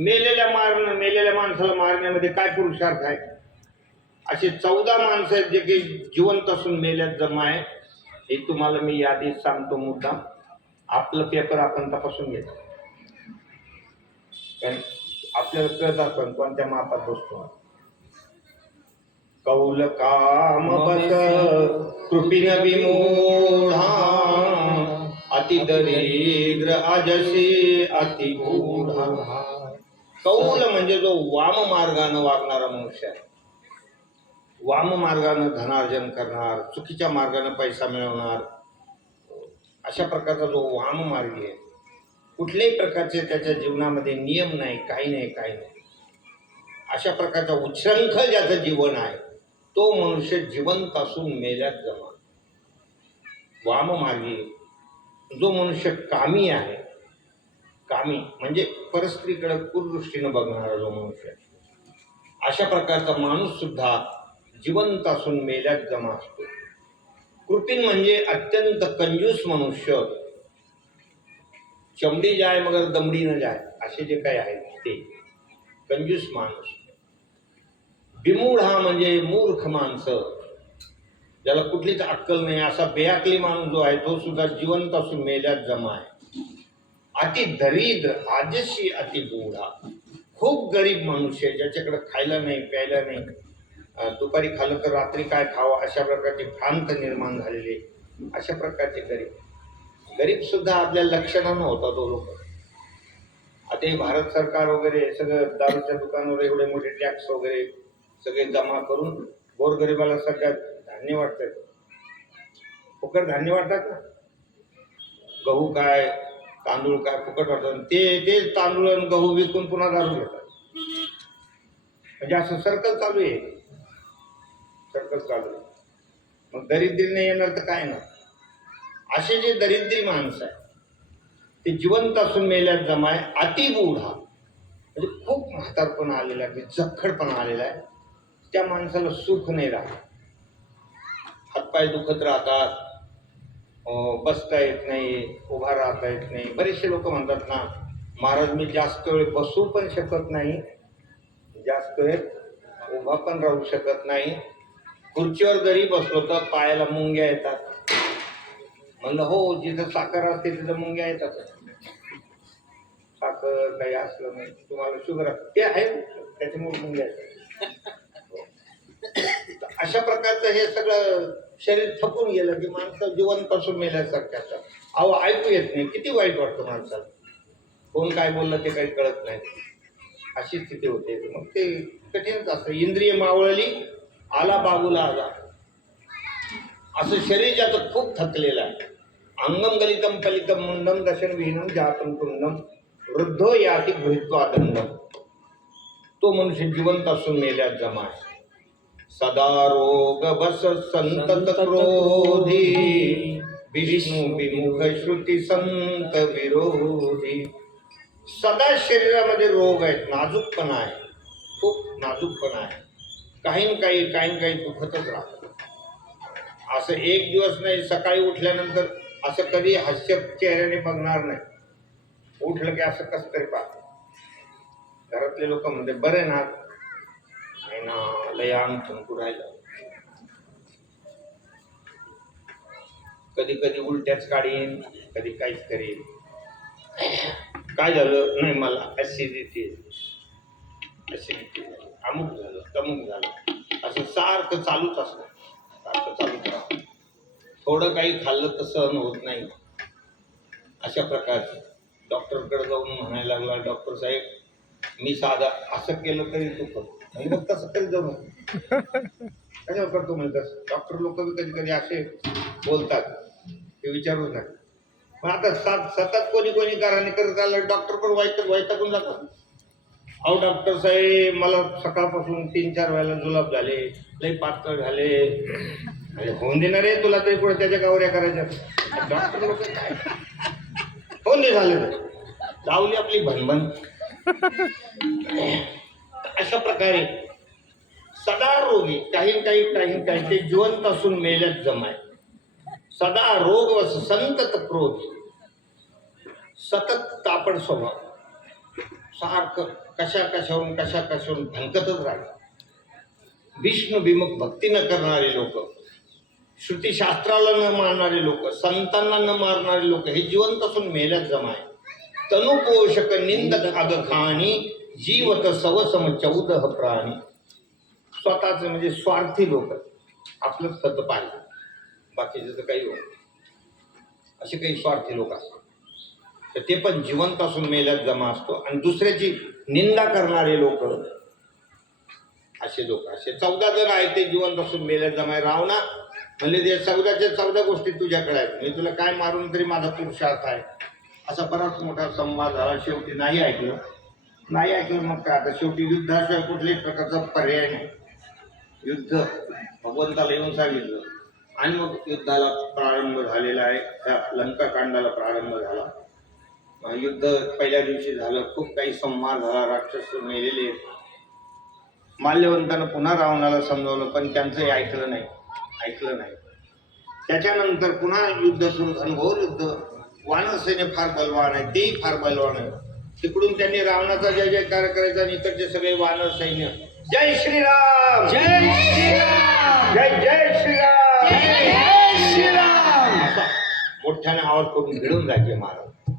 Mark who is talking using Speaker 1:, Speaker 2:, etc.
Speaker 1: मेलेल्या मारणं मेलेल्या माणसाला मारण्यामध्ये काय पुरुषार्थ आहे? असे चौदा माणसं आहेत जे की जिवंत असून मेल्यात जमा आहे. हे तुम्हाला मी यादी सांगतो मुद्दाम. आपलं पेपर आपण तपासून घेतो. कारण आपल्याला कळत आपण कोणत्या मापात बसतो. कौल काम बस कृपीन विमूढा अति दरिद्र अजशी अति गूढा कौल म्हणजे जो वाम मार्गानं वागणारा मनुष्य आहे. वाम मार्गानं धनार्जन करणार चुकीच्या मार्गानं पैसा मिळवणार अशा प्रकारचा जो वाम मार्गी आहे कुठल्याही प्रकारचे त्याच्या जीवनामध्ये नियम नाही काही नाही काही नाही. अशा प्रकारचा उच्छृंखल ज्याचं जीवन आहे तो मनुष्य जिवंत असून मेल्यात जमा. वाममार्गी जो मनुष्य कामी आहे कामी म्हणजे परस्त्रीकडे कुदृष्टीनं बघणारा जो मनुष्य आहे. अशा प्रकारचा माणूस सुद्धा जिवंत असून मेल्यात जमा असतो. कृपीन म्हणजे अत्यंत कंजूस मनुष्य. चमडी जाय मगर दमडी न जाय असे जे काही आहेत ते कंजूस माणूस. बिमूढ हा म्हणजे मूर्ख माणसं. ज्याला कुठलीच अक्कल नाही असा बेअकली माणूस जो आहे तो सुद्धा जिवंत असून मेल्यात जमा आहे. अति दरिद्र आजशी अति बुढा. खूप गरीब मनुष्य आहे ज्याच्याकडे खायला नाही प्यायला नाही. दुपारी खाल्लं तर रात्री काय खावं अशा प्रकारची भ्रांत निर्माण झालेली अशा प्रकारचे गरीब. गरीब सुद्धा आपल्या लक्षणानं होता तो हो लोक. आता हे भारत सरकार वगैरे सगळं दारूच्या दुकानावर एवढे मोठे टॅक्स वगैरे सगळे जमा करून गोरगरिबाला सगळ्यात धान्य वाटतात फुकट धान्य वाटतात ना गहू काय तांदूळ काय फुकट वाटतात ते ते तांदूळ आणि गहू विकून पुन्हा दारू घेतात म्हणजे असं सर्कल चालू आहे. सर्कल चालू आहे. मग दरिद्री नाही येणार तर काय ना असे जे दरिद्री माणसं आहे ते जिवंत असून मेल्यात जमाय अतिगूढ म्हणजे खूप म्हातारपणा आलेला आहे जखडपणा आलेला आहे. त्या माणसाला सुख नाही राहत. हातपाय दुखत राहतात. बसता येत नाही उभा राहता येत नाही. बरेचसे लोक म्हणतात ना महाराज मी जास्त वेळ बसू पण शकत नाही जास्त वेळ उभा पण राहू शकत नाही. खुर्चीवर जरी बसलो तर पायाला मुंग्या येतात. म्हणलं हो जिथं साखर असते तिथं मुंग्या येतात. साखर काही असलं नाही. तुम्हाला शुगर ते आहे त्याच्यामुळे मुंग्या येतात. हो. अशा प्रकारचं हे सगळं शरीर थकून गेलं की माणसं जीवनपासून असून मेल्यासारखं अहो ऐकू येत नाही. किती वाईट वाटतं माणसाला? कोण काय बोललं ते काही कळत नाही. अशी स्थिती होते. मग ते कठीणच असतं. इंद्रिय मावळली आला बाबूला आला. असं शरीर ज्याचं खूप थकलेलं आहे. अंगम गलितम फलितम मुंडम दशन विहीनम जातम कुंडम वृद्धो याती भृत्वा दंडम. तो मनुष्य जिवंत असून मेल्यात जमा आहे. सदा रोग बस संतत क्रोधी। विष्णू विमुख श्रुती संत विरोधी। सदा शरीरामध्ये रोग आहेत नाजूकपणा आहे खूप नाजूकपणा आहे. काही न काही काही न काही दुखतच राहतं. असं एक दिवस नाही सकाळी उठल्यानंतर असं कधी हास्य चेहऱ्याने बघणार नाही. उठलं की असं कसं तरी पाहत. घरातले लोक म्हणते बरे ना नाही ना लय कधी कधी उलट्याच काढीन कधी काहीच करीन. काय झालं? नाही मला ॲसिडिटी ऍसिडिटी झाली अमुक झालं तमुक झालं. असं सारखं चालूच असतं. सारखं चालूच राहतं थोडं काही खाल्लं तर सहन होत नाही. अशा प्रकारचं. डॉक्टरकडे जाऊन म्हणायला लागला डॉक्टर साहेब मी साधा असं केलं तरी दुखत नाही मग तसं तरी जाऊ नको कशावर करतो म्हणजे तसं. डॉक्टर लोक बी कधी कधी असे बोलतात. ते विचारू नका. मग आता सात सतत कोणी कोणी कारणे करत आलं डॉक्टर पण वाईट वैतागून जातात. अहो डॉक्टर साहेब मला सकाळपासून तीन चार वेळेला जुलाब झाले लई पातळ झाले. होऊन देणार आहे तुला तरी पुढे त्याच्या गावऱ्या करायच्या. डॉक्टर लोक काय? होऊन दे झाले तर. लावली आपली भनभन. अशा प्रकारे सदा रोगी काही काही काही काही ते जिवंत असून मेल्यात जमाय. सदा रोग व संतत क्रोध. सतत तापड स्वभाव. सारखं कशा कशावरून कशा कशावरून भंकतच राहिलं विष्णू विमुख भक्ती न करणारे लोक श्रुतीशास्त्राला न मारणारे लोक संतांना न मारणारे लोक हे जिवंत असून मेल्यात जमाय. तनुपोषक निंदक अगखानी जीवत सवसम चौदह प्राणी. स्वतःचे म्हणजे स्वार्थी लोक. आपलंच खत पाहिजे. बाकीचं तर काही होत असे काही स्वार्थी लोक असतात. तर ते पण जिवंत असून मेल्यात जमा असतो. आणि दुसऱ्याची निंदा करणारे लोक. असे लोक. असे चौदा जण आहेत ते जिवंत असून मेल्यात जमा आहे राव ना म्हणजे ते चौदाच्या चौदा गोष्टी तुझ्याकडे आहेत. मी तुला काय मारून तरी माझा पुरुषार्थ आहे. असा बराच मोठा संवाद झाला. शेवटी नाही ऐकलं. नाही ऐकलं मग काय? आता शेवटी युद्धाशिवाय कुठल्याही प्रकारचा पर्याय नाही. युद्ध भगवंताला येऊन सांगितलं. आणि मग युद्धाला प्रारंभ झालेला आहे. त्या लंकाकांडाला प्रारंभ झाला. युद्ध पहिल्या दिवशी झालं. खूप काही संहार झाला. राक्षस मेलेले आहेत. माल्यवंतानं पुन्हा रावणाला समजावलं पण त्यांचंही ऐकलं नाही. ऐकलं नाही. त्याच्यानंतर पुन्हा युद्ध सुरू झालं. घोर युद्ध. वानरसेने फार बलवान आहे. तेही फार बलवान आहे. तिकडून त्यांनी रावणाचा जय जयकार करायचा आणि इकडचे सगळे वानर सैन्य. जय श्रीराम!
Speaker 2: जय श्रीराम!
Speaker 1: जय जय श्रीराम!
Speaker 2: जय श्रीराम!
Speaker 1: मोठ्याने आवाज करून भिडून जायचे महाराज.